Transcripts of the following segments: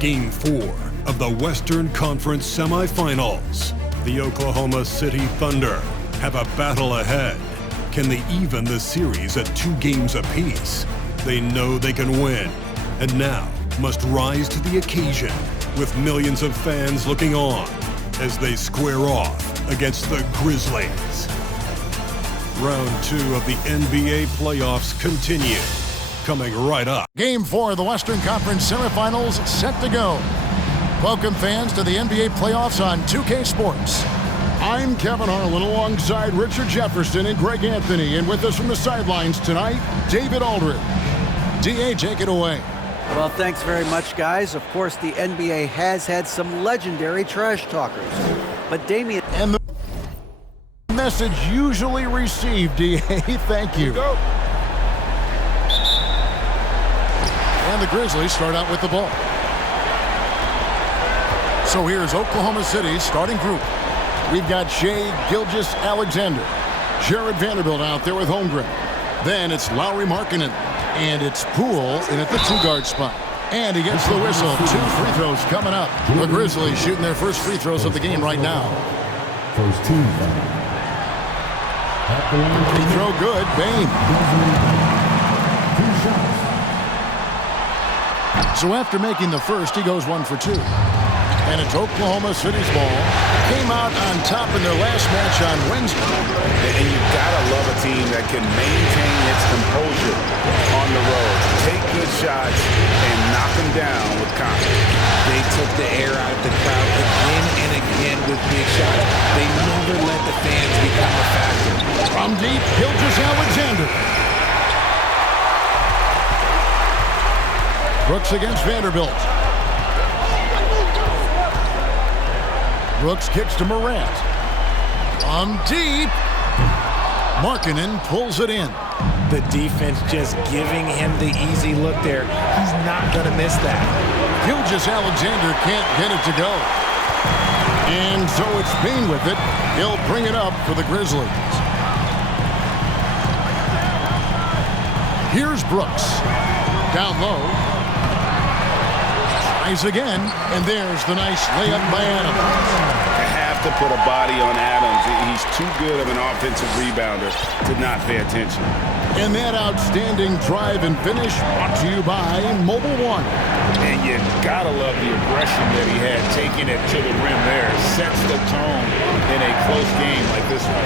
Game 4 of the Western Conference semifinals. The Oklahoma City Thunder have a battle ahead. Can they even the series at 2 games apiece? They know they can win, and now must rise to the occasion with millions of fans looking on as they square off against the Grizzlies. Round 2 of the NBA playoffs continue. Coming right up. Game 4 of the Western Conference semifinals set to go. Welcome fans to the NBA playoffs on 2K Sports. I'm Kevin Harlan alongside Richard Jefferson and Greg Anthony, and with us from the sidelines tonight, David Aldridge. DA, take it away. Well, thanks very much, guys. Of course, the NBA has had some legendary trash talkers, but Damian... And the message usually received, DA. Thank you. Go. And the Grizzlies start out with the ball. So here's Oklahoma City's starting group. We've got Shai Gilgeous-Alexander, Jared Vanderbilt out there with Holmgren. Then it's Lauri Markkanen, and it's Poole in at the 2-guard spot. And he gets the whistle. 2 free throws coming up. The Grizzlies shooting their first free throws of the game right now. First team foul. Free throw good. Bane. 2 shots. So after making the first, he goes 1 for 2. And it's Oklahoma City's ball. Came out on top in their last match on Wednesday. And you've got to love a team that can maintain its composure on the road. Take good shots and knock them down with confidence. They took the air out of the crowd again and again with big shots. They never let the fans become a factor. From deep, Gilgeous-Alexander. Brooks against Vanderbilt. Brooks kicks to Morant. From deep. Markkanen pulls it in. The defense just giving him the easy look there. He's not going to miss that. Gilgeous-Alexander can't get it to go. And so it's Payne with it. He'll bring it up for the Grizzlies. Here's Brooks. Down low. Tries again, and there's the nice layup by Adams. You have to put a body on Adams. He's too good of an offensive rebounder to not pay attention. And that outstanding drive and finish brought to you by Mobile One. And you gotta love the aggression that he had taking it to the rim there. Sets the tone in a close game like this one.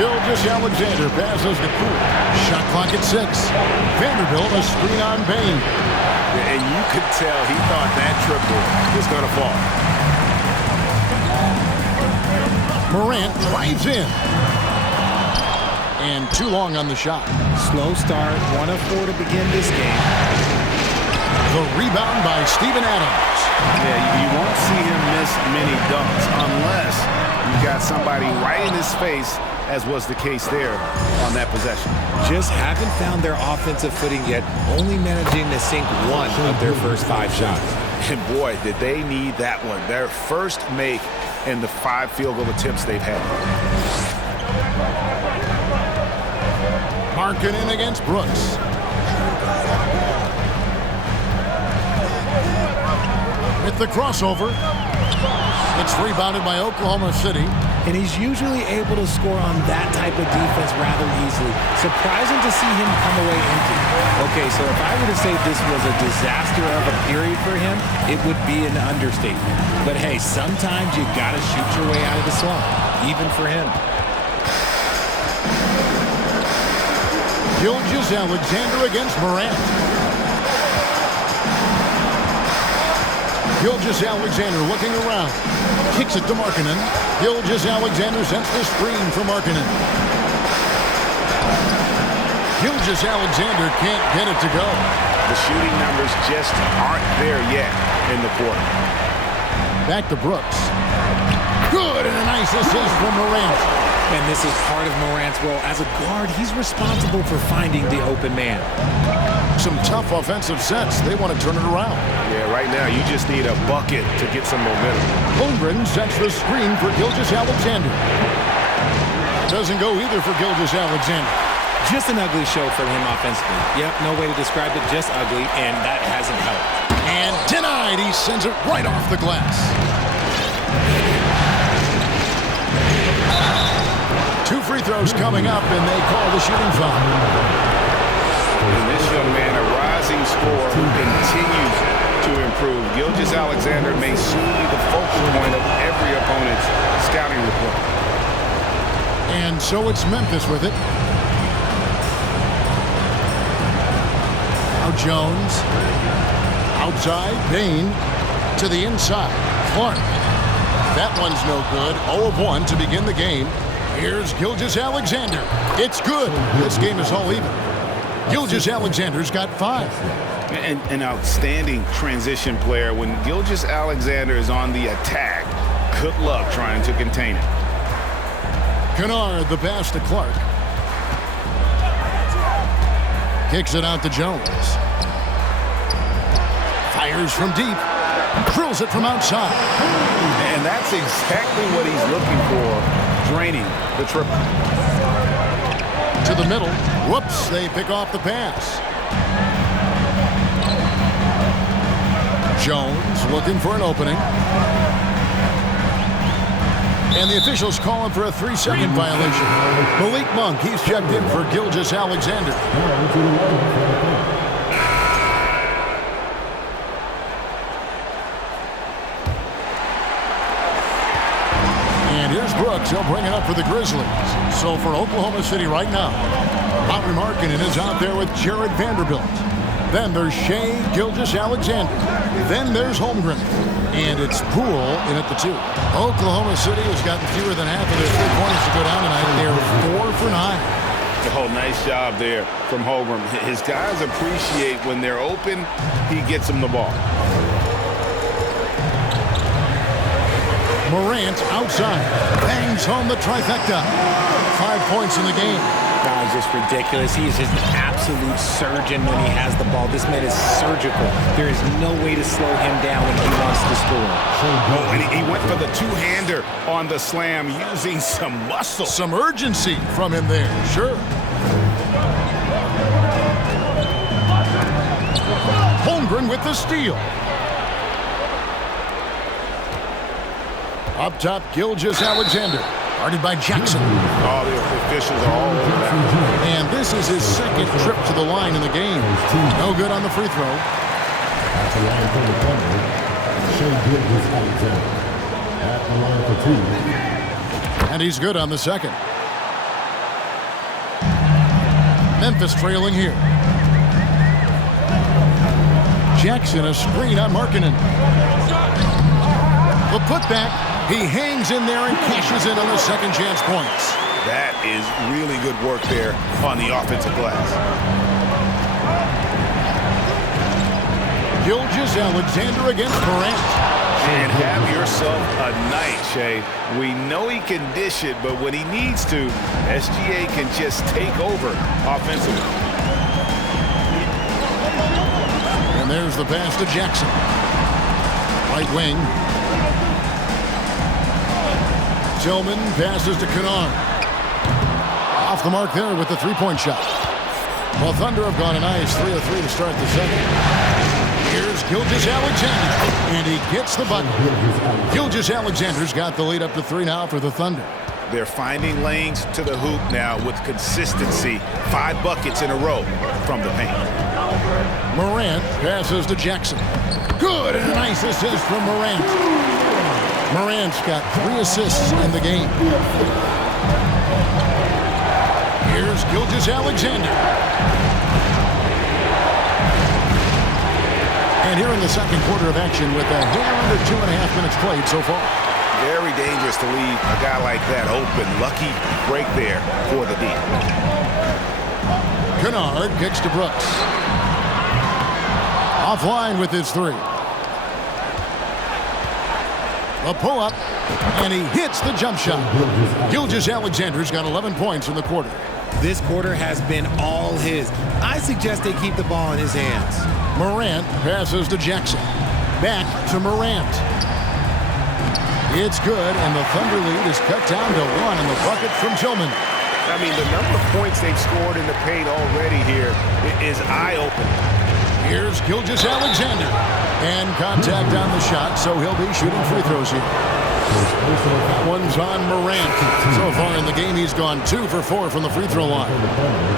Gilgeous-Alexander passes to Poole. Shot clock at 6. Vanderbilt a screen on Bane. And you could tell he thought that triple was going to fall. Morant drives in. And too long on the shot. Slow start, 1 of 4 to begin this game. The rebound by Steven Adams. Yeah, you won't see him miss many dunks unless you've got somebody right in his face, as was the case there on that possession. Just haven't found their offensive footing yet, only managing to sink 1 of their first 5 shots. And boy, did they need that one. Their first make in the 5 field goal attempts they've had. Markkanen against Brooks. With the crossover. It's rebounded by Oklahoma City. And he's usually able to score on that type of defense rather easily. Surprising to see him come away empty. Okay, so if I were to say this was a disaster of a period for him, it would be an understatement. But hey, sometimes you gotta shoot your way out of the slump, even for him. Gilgeous-Alexander against Morant. Gilgeous-Alexander looking around. Kicks it to Markkanen. Gilgeous-Alexander sets the screen for Markkanen. Gilgeous-Alexander can't get it to go. The shooting numbers just aren't there yet in the quarter. Back to Brooks. Good, and a nice assist from Morant. And this is part of Morant's role. As a guard, he's responsible for finding the open man. Some tough offensive sets. They want to turn it around. Yeah, right now you just need a bucket to get some momentum. Holmgren sets the screen for Gilgeous-Alexander. Doesn't go either for Gilgeous-Alexander. Just an ugly show for him offensively. Yep, no way to describe it, just ugly, and that hasn't helped. And denied. He sends it right off the glass. 2 free throws coming up, and they call the shooting foul. And this young man, a rising scorer who continues to improve. Gilgeous-Alexander may soon be the focal point of every opponent's scouting report. And so it's Memphis with it. Now Jones. Outside, Bain to the inside. Clark. That one's no good. 0 of 1 to begin the game. Here's Gilgeous-Alexander. It's good. This game is all even. Gilgeous-Alexander's got 5. And an outstanding transition player. When Gilgeous-Alexander is on the attack, good luck trying to contain it. Kennard, the pass to Clark. Kicks it out to Jones. Fires from deep. Drills it from outside. And that's exactly what he's looking for, draining the triple. To the middle. Whoops, they pick off the pass. Jones looking for an opening. And the officials call him for a 3-second violation. Malik Monk, he's checked in for Gilgeous-Alexander. And here's Brooks. He'll bring it up for the Grizzlies. So for Oklahoma City right now, Lauri Markkanen is out there with Jared Vanderbilt. Then there's Shai Gilgeous-Alexander. Then there's Holmgren. And it's Poole in at the 2. Oklahoma City has gotten fewer than half of their 3 points to go down tonight. They're 4 for 9. Oh, nice job there from Holmgren. His guys appreciate when they're open, he gets them the ball. Morant outside. Bangs home the trifecta. 5 points in the game. That was just ridiculous. He is just an absolute surgeon when he has the ball. This man is surgical. There is no way to slow him down when he wants to score. Oh, and he went for the two-hander on the slam using some muscle. Some urgency from him there, sure. Holmgren with the steal. Up top, Gilgeous-Alexander. Guarded by Jackson. Oh, the officials are all over that. And this is his second trip to the line in the game. No good on the free throw. At the line for the Thunder, Shai Gilgeous-Alexander. At the line for 2. And he's good on the second. Memphis trailing here. Jackson, a screen on Markkanen. The putback. He hangs in there and cashes in on the second chance points. That is really good work there on the offensive glass. Gilgeous-Alexander against Morant. And have yourself a night, Shai. We know he can dish it, but when he needs to, SGA can just take over offensively. And there's the pass to Jackson. Right wing. Tillman passes to Kennard. Off the mark there with the three-point shot. Well, Thunder have gone a nice 3 of 3 to start the second. Here's Gilgeous-Alexander, and he gets the button. Gilgeous-Alexander's got the lead up to 3 now for the Thunder. They're finding lanes to the hoop now with consistency. 5 buckets in a row from the paint. Morant passes to Jackson. Good, and a nice assist from Morant. Morant's got 3 assists in the game. Here's Gilgeous-Alexander. And here in the second quarter of action with a hair under 2.5 minutes played so far. Very dangerous to leave a guy like that open. Lucky break there for the D. Kennard kicks to Brooks. Offline with his 3. A pull-up, and he hits the jump shot. Gilgeous-Alexander's got 11 points in the quarter. This quarter has been all his. I suggest they keep the ball in his hands. Morant passes to Jackson. Back to Morant. It's good, and the Thunder lead is cut down to 1 in the bucket from Tillman. I mean, the number of points they've scored in the paint already here is eye-opening. Here's Gilgeous Alexander. And contact on the shot, so he'll be shooting free throws here. That one's on Morant. So far in the game, he's gone 2 for 4 from the free throw line.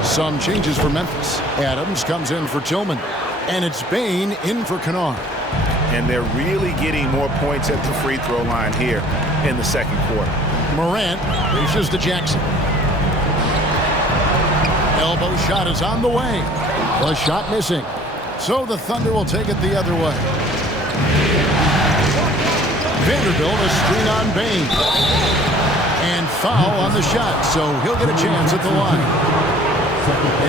Some changes for Memphis. Adams comes in for Tillman. And it's Bain in for Kennard. And they're really getting more points at the free throw line here in the second quarter. Morant reaches to Jackson. Elbow shot is on the way. The shot missing. So the Thunder will take it the other way. Vanderbilt a screen on Bain. And foul on the shot, so he'll get a chance at the line.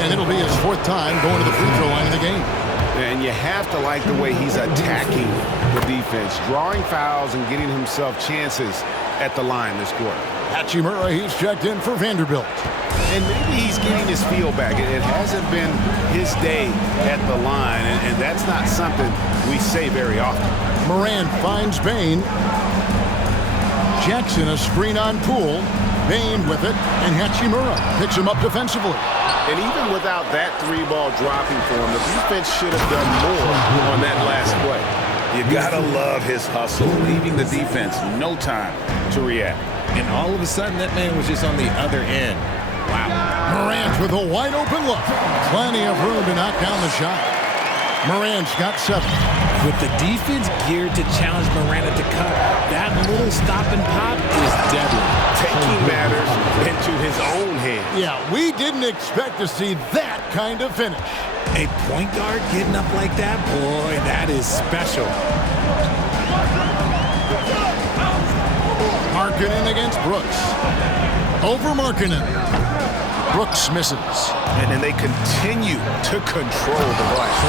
And it'll be his 4th time going to the free throw line in the game. And you have to like the way he's attacking the defense, drawing fouls and getting himself chances at the line this quarter. Hachimura, he's checked in for Vanderbilt. And maybe he's getting his feel back. It hasn't been his day at the line, and that's not something we say very often. Morant finds Bain. Jackson a screen on Poole. Bain with it, and Hachimura picks him up defensively. And even without that 3-ball dropping for him, the defense should have done more on that last play. You gotta love his hustle, leaving the defense no time to react. And all of a sudden, that man was just on the other end. Wow. Morant with a wide open look. Plenty of room to knock down the shot. Morant's got 7. With the defense geared to challenge Morant at the cup, that little stop and pop is deadly. Taking matters into his own hands. Yeah, we didn't expect to see that kind of finish. A point guard getting up like that, boy, that is special. Markkanen against Brooks. Over Markkanen. Brooks misses. And then they continue to control the glass.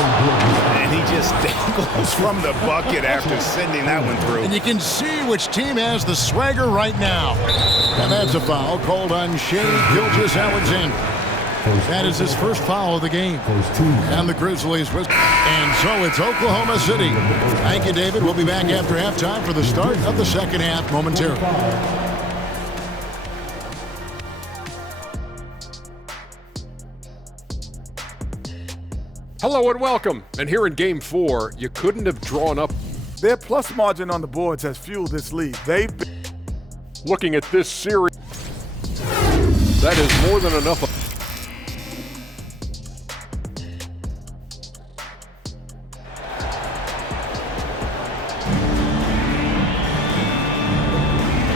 And he just dangles from the bucket after sending that one through. And you can see which team has the swagger right now. And that's a foul called on Shai Gilgeous-Alexander. That is his first foul of the game. And the Grizzlies. And so it's Oklahoma City. Thank you, David. We'll be back after halftime for the start of the second half momentarily. Hello and welcome. And here in Game 4, you couldn't have drawn up. Their plus margin on the boards has fueled this league. They've been Looking at this series, that is more than enough.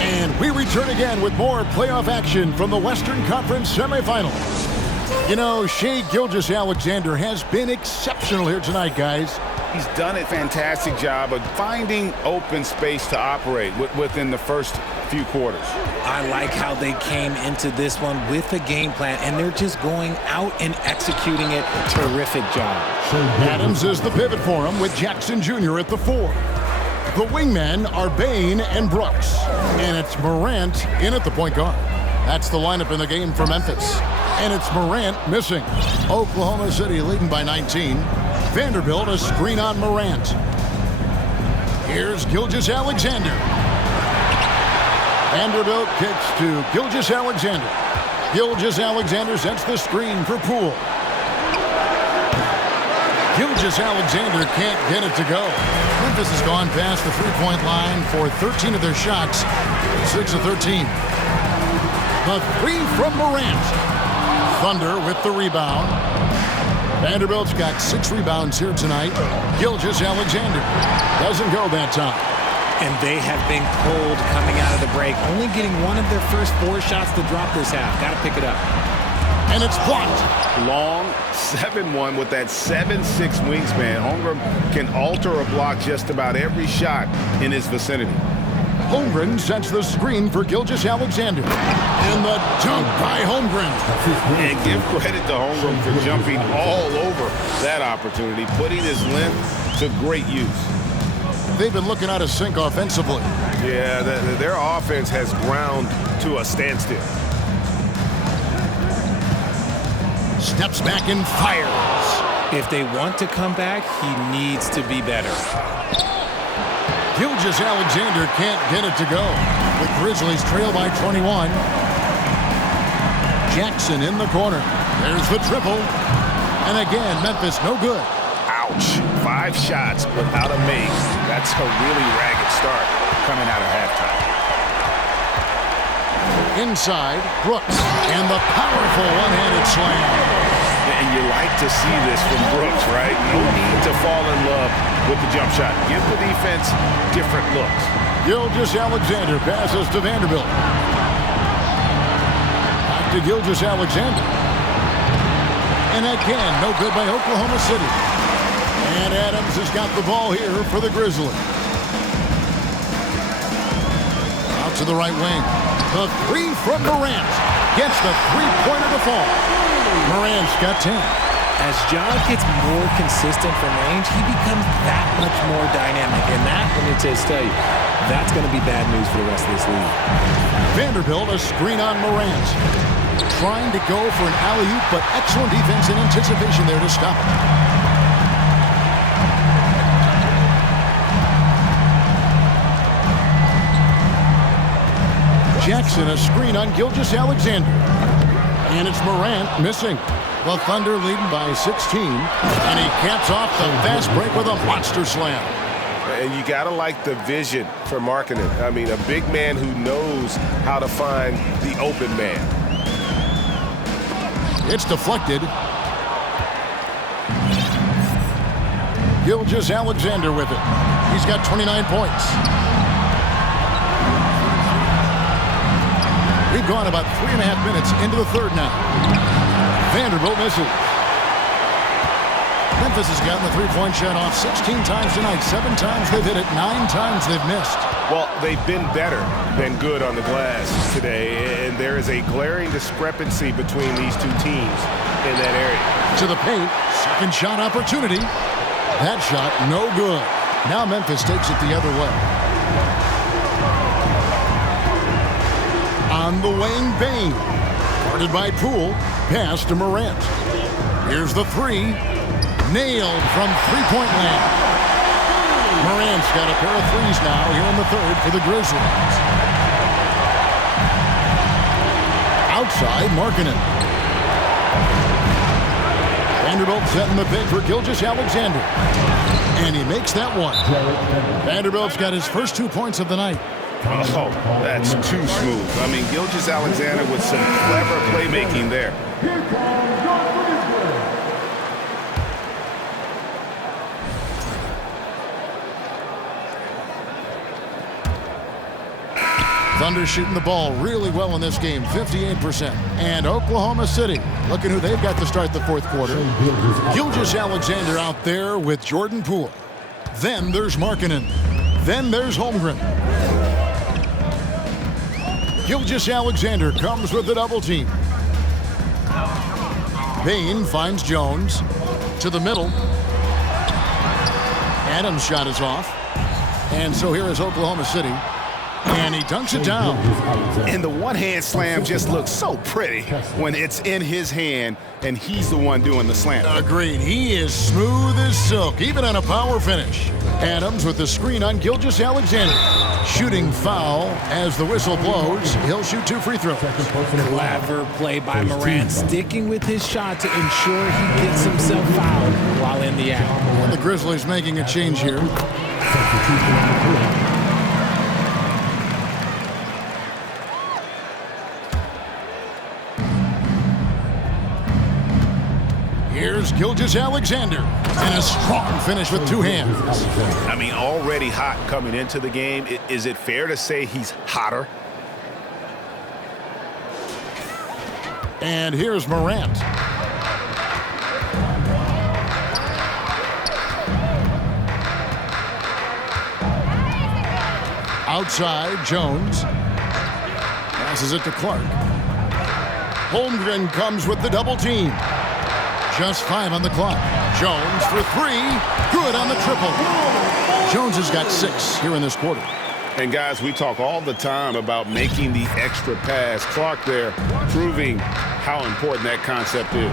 And we return again with more playoff action from the Western Conference semifinals. You know, Shai Gilgeous-Alexander has been exceptional here tonight, guys. He's done a fantastic job of finding open space to operate within the first few quarters. I like how they came into this one with a game plan, and they're just going out and executing it. Terrific job. Adams is the pivot for him with Jackson Jr. at the 4. The wingmen are Bain and Brooks. And it's Morant in at the point guard. That's the lineup in the game for Memphis. And it's Morant missing. Oklahoma City leading by 19. Vanderbilt a screen on Morant. Here's Gilgeous-Alexander. Vanderbilt kicks to Gilgeous-Alexander. Gilgeous-Alexander sets the screen for Poole. Gilgeous-Alexander can't get it to go. Memphis has gone past the three-point line for 13 of their shots, 6 of 13. The 3 from Morant. Thunder with the rebound. Vanderbilt's got 6 rebounds here tonight. Gilgeous-Alexander doesn't go that time. And they have been cold coming out of the break, only getting one of their first 4 shots to drop this half. Got to pick it up. And it's blocked. Long 7-1 with that 7'6" wingspan. Holmgren can alter a block just about every shot in his vicinity. Holmgren sets the screen for Gilgeous-Alexander. And the dunk by Holmgren. And give credit to Holmgren for jumping all over that opportunity, putting his length to great use. They've been looking out of sync offensively. Yeah, their offense has ground to a standstill. Steps back and fires. If they want to come back, he needs to be better. Gilgeous-Alexander can't get it to go. The Grizzlies trail by 21. Jackson in the corner. There's the triple. And again, Memphis no good. Ouch. 5 shots without a make. That's a really ragged start coming out of halftime. Inside, Brooks. And the powerful one-handed slam. And you like to see this from Brooks, right? No need to fall in love with the jump shot. Give the defense different looks. Gilgeous-Alexander passes to Vanderbilt. Back to Gilgeous-Alexander. And again, no good by Oklahoma City. And Adams has got the ball here for the Grizzlies. Out to the right wing. The three from Morant. Gets the three-pointer to fall. Morant's got 10. As John gets more consistent from range, he becomes that much more dynamic. And that, let me just tell you, that's going to be bad news for the rest of this league. Vanderbilt, a screen on Morant. Trying to go for an alley-oop, but excellent defense in anticipation there to stop it. Jackson, a screen on Gilgeous-Alexander. And it's Morant missing. The Thunder leading by 16. And he caps off the fast break with a monster slam. And you got to like the vision for Markkanen. I mean, a big man who knows how to find the open man. It's deflected. Gilgeous-Alexander with it. He's got 29 points. We've gone about 3.5 minutes into the third now. Vanderbilt misses. Memphis has gotten the three-point shot off 16 times tonight. 7 times they've hit it, 9 times they've missed. Well, they've been better than good on the glass today, and there is a glaring discrepancy between these two teams in that area. To the paint, second shot opportunity. That shot, no good. Now Memphis takes it the other way. On the wing, Bain. Guarded by Poole. Pass to Morant. Here's the three. Nailed from three-point land. Morant's got a pair of threes now here in the third for the Grizzlies. Outside, Markkanen. Vanderbilt setting the pick for Gilgeous-Alexander. And he makes that one. Vanderbilt's got his first 2 points of the night. Oh, that's too smooth. I mean, Gilgeous-Alexander with some clever playmaking there. Thunder shooting the ball really well in this game, 58%. And Oklahoma City, looking who they've got to start the fourth quarter. Gilgeous-Alexander out there with Jordan Poole. Then there's Markkanen. Then there's Holmgren. Gilgeous-Alexander comes with the double team. Bain finds Jones to the middle. Adams' shot is off. And so here is Oklahoma City. And he dunks it down. And the one-hand slam just looks so pretty when it's in his hand and he's the one doing the slam. Agreed. He is smooth as silk, even on a power finish. Adams with the screen on Gilgeous-Alexander. Shooting foul as the whistle blows. He'll shoot 2 free throws. Clever play by Morant, sticking with his shot to ensure he gets himself fouled while in the act. And the Grizzlies making a change here. Here's Gilgeous-Alexander. And a strong finish with 2 hands. I mean, already hot coming into the game. Is it fair to say he's hotter? And here's Morant. Outside, Jones. Passes it to Clark. Holmgren comes with the double team. Just 5 on the clock. Jones for 3. Good on the triple. Jones has got 6 here in this quarter. And guys, we talk all the time about making the extra pass. Clark there proving how important that concept is.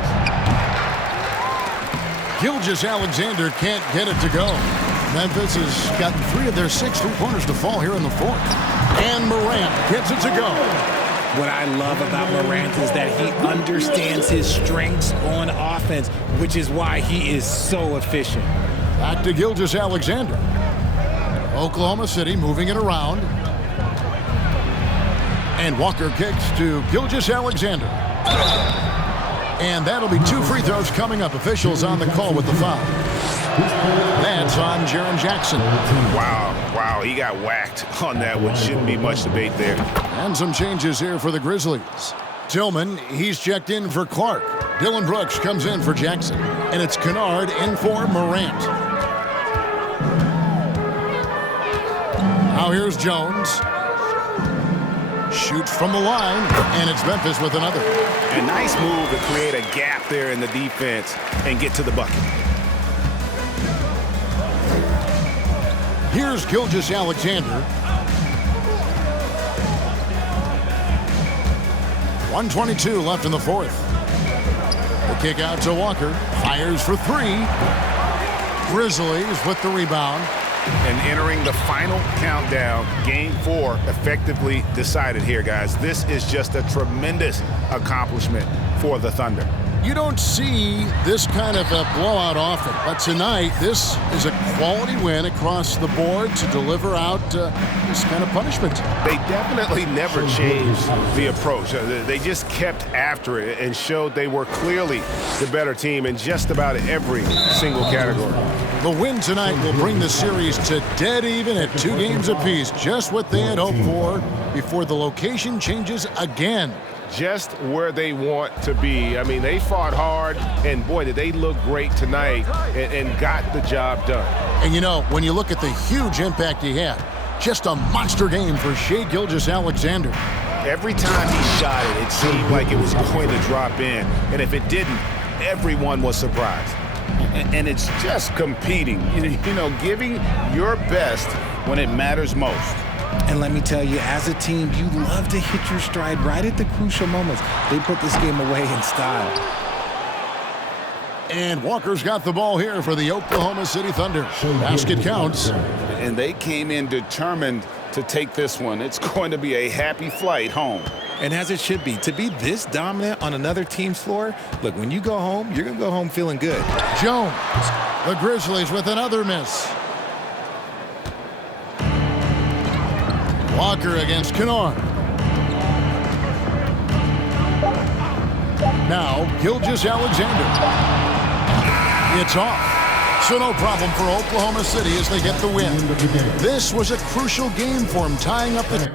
Gilgeous-Alexander can't get it to go. Memphis has gotten 3 of their 6 three-pointers to fall here in the fourth. And Morant gets it to go. What I love about Morant is that he understands his strengths on offense, which is why he is so efficient. Back to Gilgeous-Alexander. Oklahoma City moving it around. And Walker kicks to Gilgeous-Alexander. And that'll be 2 free throws coming up. Officials on the call with the foul. That's on Jaren Jackson. Wow, he got whacked on that one. Shouldn't be much debate there. And some changes here for the Grizzlies. Tillman, he's checked in for Clark. Dylan Brooks comes in for Jackson. And it's Kennard in for Morant. Now here's Jones. Shoots from the line, and it's Memphis with another. A nice move to create a gap there in the defense and get to the bucket. Here's Gilgeous-Alexander. 1:22 left in the fourth. The kick out to Walker. Fires for 3. Grizzlies with the rebound. And entering the final countdown, Game 4 effectively decided here, guys. This is just a tremendous accomplishment for the Thunder. You don't see this kind of a blowout often, but tonight this is a quality win across the board to deliver out this kind of punishment. They definitely never changed the approach. They just kept after it and showed they were clearly the better team in just about every single category. The win tonight will bring the series to dead even at 2 games apiece, just what they had hoped for before the location changes again. Just where they want to be. I mean, they fought hard, and boy, did they look great tonight and got the job done. And you know, when you look at the huge impact he had, just a monster game for Shai Gilgeous-Alexander. Every time he shot it, it seemed like it was going to drop in, and if it didn't, everyone was surprised. And it's just competing, you know, giving your best when it matters most. And let me tell you, as a team, you love to hit your stride right at the crucial moments. They put this game away in style. And Walker's got the ball here for the Oklahoma City Thunder. Basket counts. And they came in determined to take this one. It's going to be a happy flight home. And as it should be, to be this dominant on another team's floor, look, when you go home, you're going to go home feeling good. Jones, the Grizzlies with another miss. Walker against Kennard. Now, Gilgeous-Alexander. It's off. So no problem for Oklahoma City as they get the win. This was a crucial game for them, tying up the